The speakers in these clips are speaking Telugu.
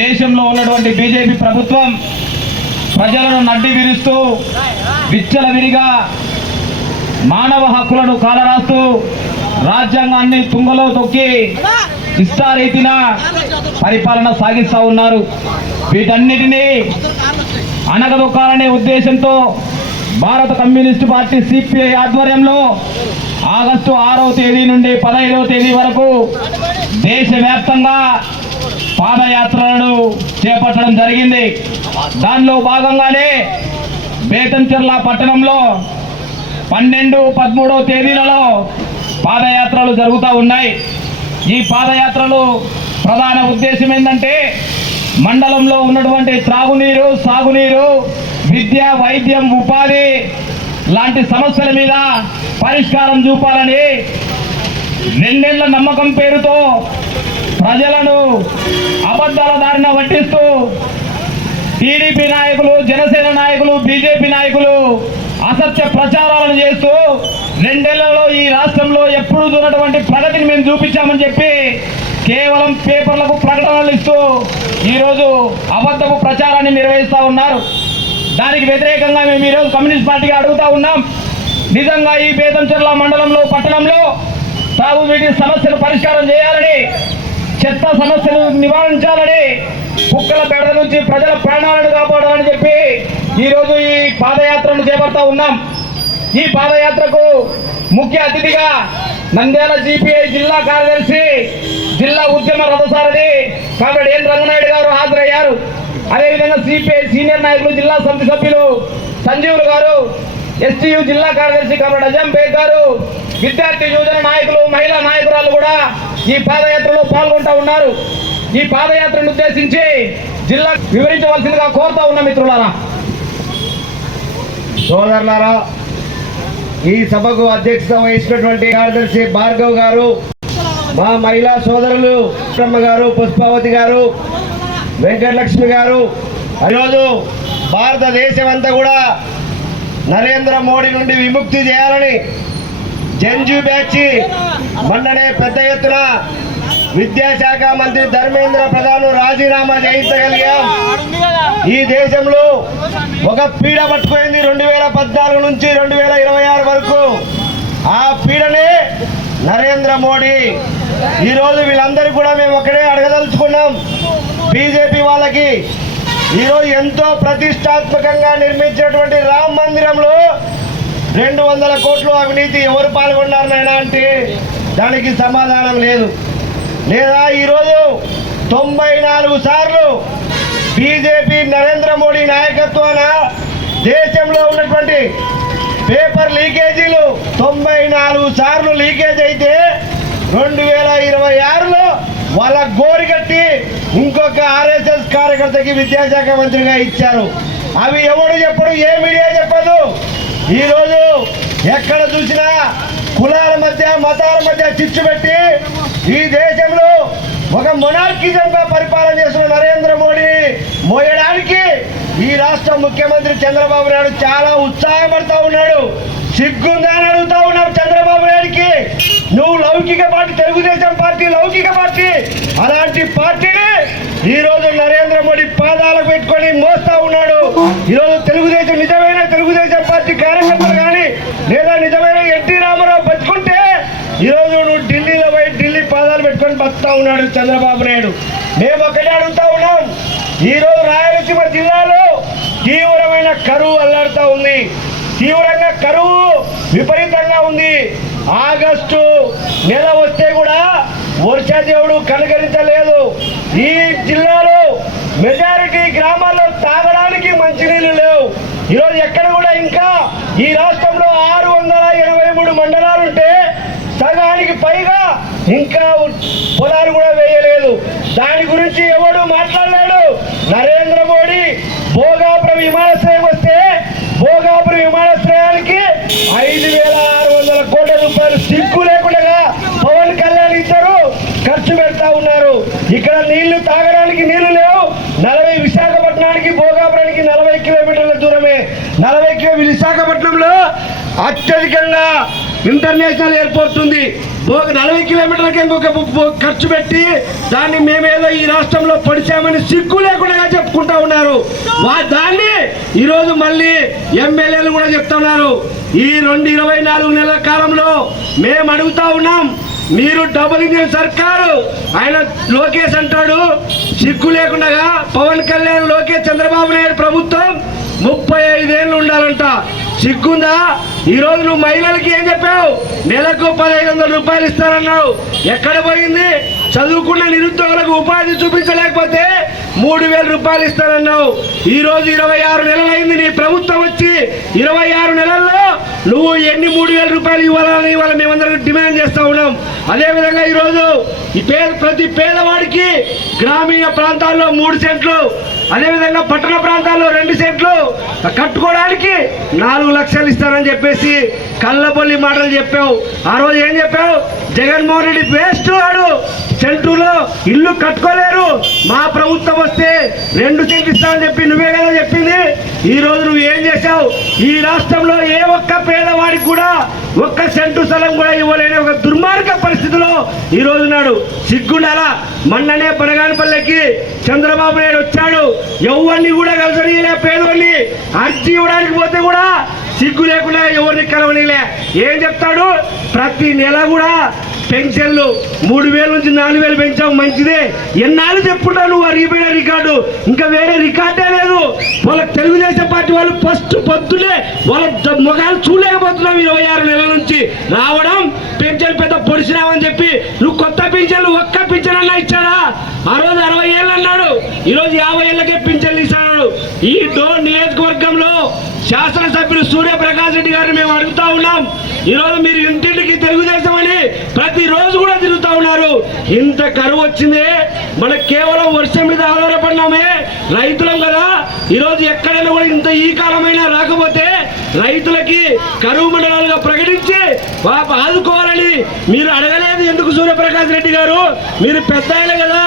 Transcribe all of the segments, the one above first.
దేశంలో ఉన్నటువంటి బీజేపీ ప్రభుత్వం ప్రజలను నడ్డి విరుస్తూ విచ్చలవిడిగా మానవ హక్కులను కాలరాస్తూ రాజ్యాంగాన్ని తుంగలో తొక్కి ఇష్టారీతిన పరిపాలన సాగిస్తూ ఉన్నారు. వీటన్నిటినీ అణగదొక్కాలనే ఉద్దేశంతో భారత కమ్యూనిస్టు పార్టీ సిపిఐ ఆధ్వర్యంలో ఆగస్టు 6వ తేదీ నుండి 15వ తేదీ వరకు దేశవ్యాప్తంగా పాదయాత్రలను చేపట్టడం జరిగింది. దానిలో భాగంగానే బేతంచెర్ల పట్టణంలో 12, 13వ తేదీలలో పాదయాత్రలు జరుగుతూ ఉన్నాయి. ఈ పాదయాత్రలు ప్రధాన ఉద్దేశం ఏంటంటే మండలంలో ఉన్నటువంటి త్రాగునీరు, సాగునీరు, విద్య, వైద్యం, ఉపాధి లాంటి సమస్యల మీద పరిష్కారం చూపాలని 2 ఏళ్ల నమ్మకం పేరుతో ప్రజలను అబద్ధాల దారిన పట్టిస్తూ టీడీపీ నాయకులు, జనసేన నాయకులు, బీజేపీ నాయకులు అసత్య ప్రచారాలను చేస్తూ 2 ఏళ్లలో ఈ రాష్ట్రంలో ఎప్పుడు చూడటువంటి ప్రగతిని మేము చూపించామని చెప్పి కేవలం పేపర్లకు ప్రకటనలు ఇస్తూ ఈరోజు అబద్ధపు ప్రచారాన్ని నిర్వహిస్తూ ఉన్నారు. దానికి వ్యతిరేకంగా మేము ఈరోజు కమ్యూనిస్ట్ పార్టీగా అడుగుతూ ఉన్నాం. నిజంగా ఈ బేతంచెర్ల మండలంలో, పట్టణంలో తాగునీటి సమస్యను పరిష్కారం చేయాలని, చెత్త సమస్యను నివారించాలని, కుక్కల బెడద నుంచి ప్రజల ప్రాణాలను కాపాడాలని చెప్పి ఈరోజు ఈ పాదయాత్రను చేపడతా ఉన్నాం. ఈ పాదయాత్రకు ముఖ్య అతిథిగా నంద్యాల సిపిఐ జిల్లా కార్యదర్శి, జిల్లా ఉద్యమ రథసారథి కామ్రేడ్ ఎన్ రంగనాయుడు గారు హాజరయ్యారు. అదేవిధంగా సిపిఐ సీనియర్ నాయకులు, జిల్లా సమితి సభ్యులు సంజీవులు గారు, ఎస్టీయు జిల్లా కార్యదర్శి కామ్రేడ్ అజం బేగ్ గారు, విద్యార్థి యువజన నాయకులు, మహిళా నాయకురాలు కూడా ఈ పాదయాత్రలో పాల్గొంటూ ఉన్నారు. ఈ పాదయాత్రను ఉద్దేశించి జిల్లా వివరించవలసిందిగా కోరుతా ఉన్న మిత్రులారా, సోదరులారా, ఈ సభకు అధ్యక్షత వహించినటువంటి కార్యదర్శి భార్గవ్ గారు, మా మహిళా సోదరులు బ్రహ్మ గారు, పుష్పావతి గారు, వెంకటలక్ష్మి గారు, ఈరోజు భారతదేశం అంతా కూడా నరేంద్ర మోడీ నుండి విముక్తి చేయాలని జంజు బ్యాచ్ మొన్ననే పెద్ద ఎత్తున విద్యాశాఖ మంత్రి ధర్మేంద్ర ప్రధాన్ రాజీనామా చేయించగలిగాం. ఈ దేశంలో ఒక పీడ పట్టుకుపోయింది 2014 నుంచి 2026 వరకు. ఆ పీడనే నరేంద్ర మోడీ. ఈరోజు వీళ్ళందరూ కూడా మేము ఒకటే అడగదలుచుకున్నాం. బీజేపీ వాళ్ళకి ఈరోజు ఎంతో ప్రతిష్టాత్మకంగా నిర్మించినటువంటి రామ మందిరంలో 200 కోట్లు అవినీతి ఎవరు పాల్గొన్నారు నాయనా అంటే దానికి సమాధానం లేదు. లేదా ఈరోజు 94 సార్లు బీజేపీ నరేంద్ర మోడీ నాయకత్వాన దేశంలో ఉన్నటువంటి పేపర్ లీకేజీలు 94 సార్లు లీకేజ్ అయితే 2026లో వాళ్ళ గోరిగట్టి ఇంకొక ఆర్ఎస్ఎస్ కార్యకర్తకి విద్యాశాఖ మంత్రిగా ఇచ్చారు. అవి ఎవడు చెప్పడు, ఏ మీడియా చెప్పదు. ఈరోజు ఎక్కడ చూసినా కులాల మధ్య, మతాల మధ్య చిచ్చు పెట్టి ఈ దేశంలో ఒక మొనార్కిజంగా పరిపాలన చేస్తున్న నరేంద్ర మోడీ మోయడానికి ఈ రాష్ట్ర ముఖ్యమంత్రి చంద్రబాబు నాయుడు చాలా ఉత్సాహపడతా ఉన్నాడు. సిగ్గుందా అని అడుగుతా ఉన్నాడు చంద్రబాబు నాయుడికి. నువ్వు లౌకిక పార్టీ, తెలుగుదేశం పార్టీ లౌకిక పార్టీ, అలాంటి పార్టీని ఈరోజు నరేంద్ర మోడీ పాదాలకు పెట్టుకొని మోస్తా ఉన్నాడు. ఈరోజు తెలుగుదేశం, నిజమైన తెలుగుదేశం పార్టీ కార్యకర్తలు కానీ లేదా నిజమైన ఎన్టీ రామారావు బతుకుంటే ఈరోజు నువ్వు ఢిల్లీలో పోయి ఢిల్లీ పాదాలు పెట్టుకొని బతుకుతా ఉన్నాడు చంద్రబాబు నాయుడు. మేము ఒకటే అడుగుతా ఉన్నాం. ఈరోజు రాయలసీమ జిల్లాలో తీవ్రమైన కరువు అల్లాడుతూ ఉంది. తీవ్రంగా కరువు విపరీతంగా ఉంది. ఆగస్టు నెల వస్తే కూడా వర్షదేవుడు కనుగరించలేదు. ఈ జిల్లాలో మెజారిటీ గ్రామాల్లో తాగడానికి మంచినీళ్ళు లేవు. ఈరోజు ఎక్కడ కూడా ఇంకా ఈ రాష్ట్రంలో 683 మండలాలుంటే సగానికి పైగా ఇంకా పొలాలు కూడా వేయలేదు. దాని గురించి ఎవడు మాట్లాడలేడు. నరేంద్ర మోడీ భోగాపురం విమానాశ్రయం వస్తే భోగాపురం విమానాశ్రయానికి 5,600 కోట్ల రూపాయలు సిగ్గు లేకుండా పవన్ కళ్యాణ్ ఇద్దరు ఖర్చు పెడతా ఉన్నారు. ఇక్కడ నీళ్లు తాగడానికి నీళ్లు లేవు. 40 విశాఖపట్నానికి భోగాపురానికి 40 కిలోమీటర్ల దూరమే. 40 విశాఖపట్నంలో అత్యధికంగా ఇంటర్నేషనల్ ఎయిర్పోర్ట్ ఉంది. 40 కిలోమీటర్లకి ఇంకొక ఖర్చు పెట్టి దాన్ని మేమేదో ఈ రాష్ట్రంలో పొడిచామని ఇస్తామని సిగ్గు లేకుండా చెప్పుకుంటా ఉన్నారు. దాన్ని ఈరోజు మళ్ళీ ఎమ్మెల్యేలు కూడా చెప్తున్నారు. ఈ 24 నెలల కాలంలో మేము అడుగుతా ఉన్నాం, మీరు డబుల్ ఇంజిన్ సర్కారు, ఆయన లోకేష్ అంటాడు సిగ్గు లేకుండా పవన్ కళ్యాణ్, లోకేష్, చంద్రబాబు నాయుడు ప్రభుత్వం 35 ఏళ్ళు ఉండాలంట. సిగ్గుందా? ఈరోజు నువ్వు మహిళలకి ఏం చెప్పావు? నెలకు 1500 రూపాయలు ఇస్తారన్నావు. ఎక్కడ పోయింది? చదువుకున్న నిరుద్యోగులకు ఉపాధి చూపించలేకపోతే 3000 రూపాయలు ఇస్తారన్నావు. ఈరోజు 26 నెలలైంది నీ ప్రభుత్వం వచ్చి. 26 నెలల్లో నువ్వు ఎన్ని 3000 రూపాయలు ఇవ్వాలని ఇవాళ మేమందరం డిమాండ్ చేస్తూ ఉన్నాం. అదేవిధంగా ఈరోజు ఈ ప్రతి పేదవాడికి గ్రామీణ ప్రాంతాల్లో 3 సెంట్లు, అదేవిధంగా పట్టణ ప్రాంతాల్లో 2 సెంట్లు కట్టుకోవడానికి 4 లక్షలు ఇస్తారని చెప్పేసి కళ్ళబొల్లి మాటలు చెప్పావు. ఆ రోజు ఏం చెప్పావు? జగన్మోహన్ రెడ్డి వేస్ట్ వాడు, సెంటులో ఇల్లు కట్టుకోలేరు, మా ప్రభుత్వం వస్తే 2 సెంట్లు ఇస్తామని చెప్పి నువ్వే కదా చెప్పింది. ఈ రోజు నువ్వు ఏం చేశావు? ఈ రాష్ట్రంలో ఏ ఒక్క పేదవాడికి కూడా 1 సెంటు స్థలం కూడా ఇవ్వలేని ఒక దుర్మార్గ పరిస్థితిలో ఈ రోజు నాడు. సిగ్గుండాలా? మొన్ననే బనగానపల్లెకి చంద్రబాబు నాయుడు వచ్చాడు, ఎవరిని కూడా కలిసనీయలే, పేదవాడిని అర్జీ ఇవ్వడానికి పోతే కూడా సిగ్గు లేకుండా ఎవరిని కలవనీలే. ఏం చెప్తాడు? ప్రతి నెల కూడా పెన్షన్లు 3000 నుంచి 4000 పెంచావు, మంచిదే. ఎన్నాళ్ళు చెప్పుకుంటావు నువ్వు అరిగిపోయిన రికార్డు? ఇంకా వేరే రికార్డే లేదు. వాళ్ళ తెలుగుదేశం పార్టీ వాళ్ళు ఫస్ట్ పొద్దునే వాళ్ళ ముఖాలు చూడలేకపోతున్నాం. 26 నెలల నుంచి రావడం, పెన్షన్ పెద్ద పొడిచినామని చెప్పి నువ్వు కొత్త పింఛన్లు ఒక్క పింఛన్ అన్నా ఇచ్చాడా? ఆ రోజు 60 ఏళ్ళు అన్నాడు, ఈరోజు 50 ఏళ్ళకే పింఛన్లు ఇస్తాడు. ఈ డోర్ నియోజకవర్గంలో శాసనసభ్యులు సూర్యప్రకాష్ రెడ్డి గారిని మేము అడుగుతా ఉన్నాం. ఈరోజు మీరు ఇంటింటికి తెలుగుదేశం అని ప్రతిరోజు కూడా తిరుగుతూ ఉన్నారు. ఇంత కరువు వచ్చింది, మనకు కేవలం వర్షం మీద ఆధారపడినామే, రైతులం కదా. ఈరోజు ఎక్కడైనా కూడా ఇంత ఈ కాలమైనా రాకపోతే రైతులకి కరువు మండలాలుగా ప్రకటించి ఆదుకోవాలని మీరు అడగలేదు ఎందుకు సూర్యప్రకాష్ రెడ్డి గారు? మీరు పెద్ద ఆయన కదా,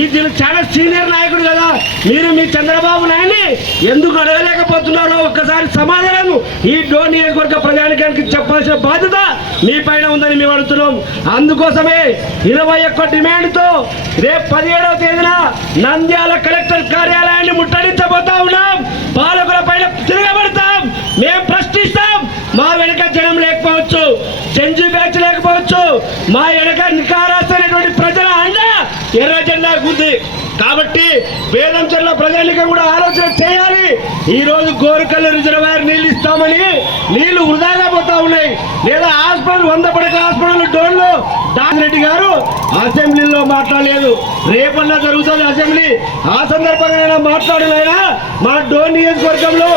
ఈ చాలా సీనియర్ నాయకుడు కదా, మీరు మీ చంద్రబాబు నాయుడిని ఎందుకు అడగలేకపోతున్నారో ఒక్కసారి సమాధానం ఈ డోర్ నియోజకవర్గ ప్రజానికానికి చెప్పాల్సిన బాధ్యత మీ పైన ఉందని మేము అడుగుతున్నాం. అందుకోసమే 21 డిమాండ్తో రేపు 17వ తేదీన నంద్యాల కలెక్టర్ కార్యాలయాన్ని ముట్టడించబోతా ఉన్నాం. పాలకుల పైన తిరగబడతాం, మేము ప్రశ్నిస్తాం. మా వెనక జనం లేకపోవచ్చు, జంజీ బ్యాచ్ లేకపోవచ్చు, మా వెనక నికారాస్తైనటువంటి ప్రజల అండ ఎర్ర జెండా ఉంది. కాబట్టి వేదంచర్ల ప్రజానికం కూడా ఆలోచన చేయాలి. ఈ రోజు గోరుకల్లు రిజర్వాయర్ నీళ్ళు ఇస్తామని నీళ్లు వృధాగా పోతా ఉన్నాయి. లేదా హాస్పిటల్ 100 పడక హాస్పిటల్ డోన్లో రెడ్డి గారు అసెంబ్లీలో మాట్లాడలేదు. రేపన్నా జరుగుతుంది అసెంబ్లీ, ఆ సందర్భంగా మాట్లాడలేనా? మన డోన్ నియోజకవర్గంలో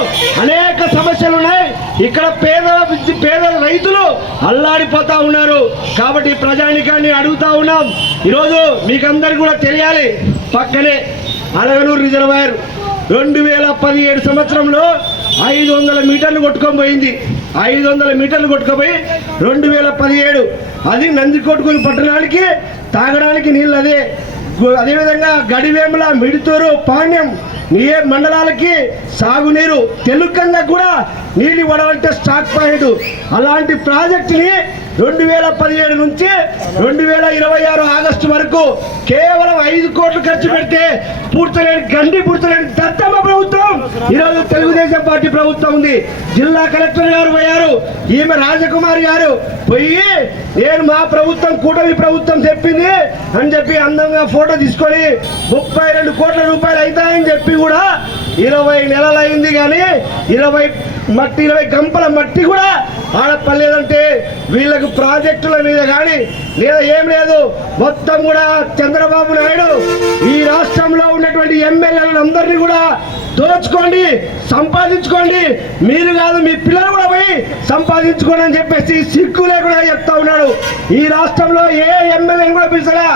అనేక సమస్యలు ఉన్నాయి. ఇక్కడ పేద రైతులు అల్లాడిపోతా ఉన్నారు. కాబట్టి ప్రజానికాన్ని అడుగుతా ఉన్నాం. ఈరోజు మీకందరికీ కూడా తెలియాలి, పక్కనే అలగనూరు రిజర్వాయర్ 2017 సంవత్సరంలో 500 మీటర్లు కొట్టుకొని పోయింది. 500 మీటర్లు కొట్టుకుపోయి 2017 అది నందికొట్కూరు పట్టణానికి తాగడానికి నీళ్ళు అదే. అదేవిధంగా గడివేముల, మిడితూరు, పాణ్యం మండలాలకి సాగునీరు, తెలుగంగా కూడా నీళ్ళు ఇవ్వడాలంటే స్టాక్ పాయింట్. అలాంటి ప్రాజెక్టుని 2017 నుంచి 2026 ఆగస్టు వరకు కేవలం 5 కోట్లు ఖర్చు పెడితే పూర్తలేని దత్తమ్మ ప్రభుత్వం ఈరోజు తెలుగుదేశం పార్టీ ప్రభుత్వం ఉంది. జిల్లా కలెక్టర్ గారు పోయారు, ఈమె రాజకుమారి గారు పోయి నేను మా ప్రభుత్వం కూటమి ప్రభుత్వం చెప్పింది అని చెప్పి అందంగా ఫోటో తీసుకొని 32 కోట్ల రూపాయలు అవుతాయని చెప్పి కూడా 20 నెలలు అయింది. కానీ 20 గంపల మట్టి కూడా ఆడపడలేదంటే వీళ్ళకు ప్రాజెక్టుల మీద కానీ లేదా ఏం లేదు. మొత్తం కూడా చంద్రబాబు నాయుడు ఈ రాష్ట్రంలో ఉన్నటువంటి ఎమ్మెల్యేలను అందరినీ కూడా దోచుకోండి, సంపాదించుకోండి, మీరు కాదు మీ పిల్లలు కూడా పోయి సంపాదించుకోండి అని చెప్పేసి సిగ్గు లేకుండా చెప్తా ఉన్నాడు. ఈ రాష్ట్రంలో ఏ ఎమ్మెల్యేని కూడా పిలిచలే.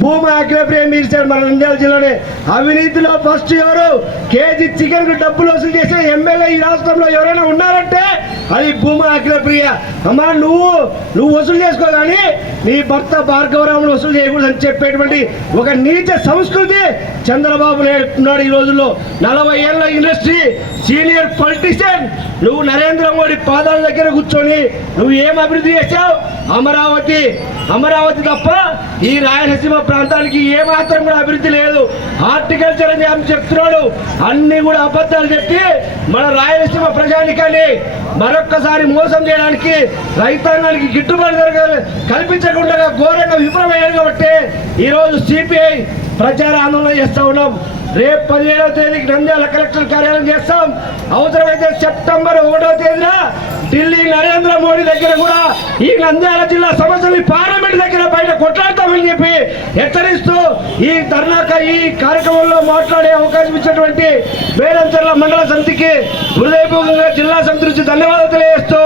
భూమా అఖిలప్రియ మీరు మన నంద్యాల జిల్లానే అవినీతిలో ఫస్ట్ ఎవరు? కేజీ చికెన్ కు డబ్బులు వసూలు చేసే ఎమ్మెల్యే ఈ రాష్ట్రంలో ఎవరైనా ఉన్నారంటే అది భూమా అఖిలప్రియ. అమ్మా నువ్వు వసూలు చేసుకో, కానీ నీ భర్త భార్గవరావును వసూలు చేయకూడదు అని చెప్పేటువంటి ఒక నీచ సంస్కృతి చంద్రబాబు నాయుడు ఈ రోజుల్లో 40 ఏళ్ళ ఇండస్ట్రీ సీనియర్ పొలిటీషియన్, నువ్వు నరేంద్ర మోడీ పాదాల దగ్గర కూర్చొని నువ్వు ఏం అభివృద్ధి చేశావు? అమరావతి తప్ప ఈ రాయలసీమ ప్రాంతానికి ఏమాత్రం కూడా అభివృద్ధి లేదు. హార్టికల్చర్ అని ఆమె చెప్తున్నాడు, అన్ని కూడా అబద్ధాలు చెప్పి మన రాయలసీమ ప్రజానికాన్ని మరొక్కసారి మోసం చేయడానికి, రైతాంగానికి గిట్టుబాటు ధర కల్పించకుండా ఘోరంగా విఫలమయ్యారు. కాబట్టి ఈరోజు సిపిఐ ప్రచార ఆందోళన చేస్తా ఉన్నాం. రేపు 17వ తేదీకి నంద్యాల కలెక్టర్ కార్యాలయం చేస్తాం. అవసరమైతే సెప్టెంబర్ 1వ తేదీన ఢిల్లీ నరేంద్ర మోడీ దగ్గర కూడా ఈ నంద్యాల జిల్లా సమస్యలు పార్లమెంట్ దగ్గర బయట కొట్లాడతామని చెప్పి హెచ్చరిస్తూ ఈ కార్యక్రమంలో మాట్లాడే అవకాశం ఇచ్చినటువంటి వేలంచర్ల మండల సమితికి హృదయపూర్వకంగా జిల్లా సమితి నుంచి ధన్యవాదాలు తెలియజేస్తూ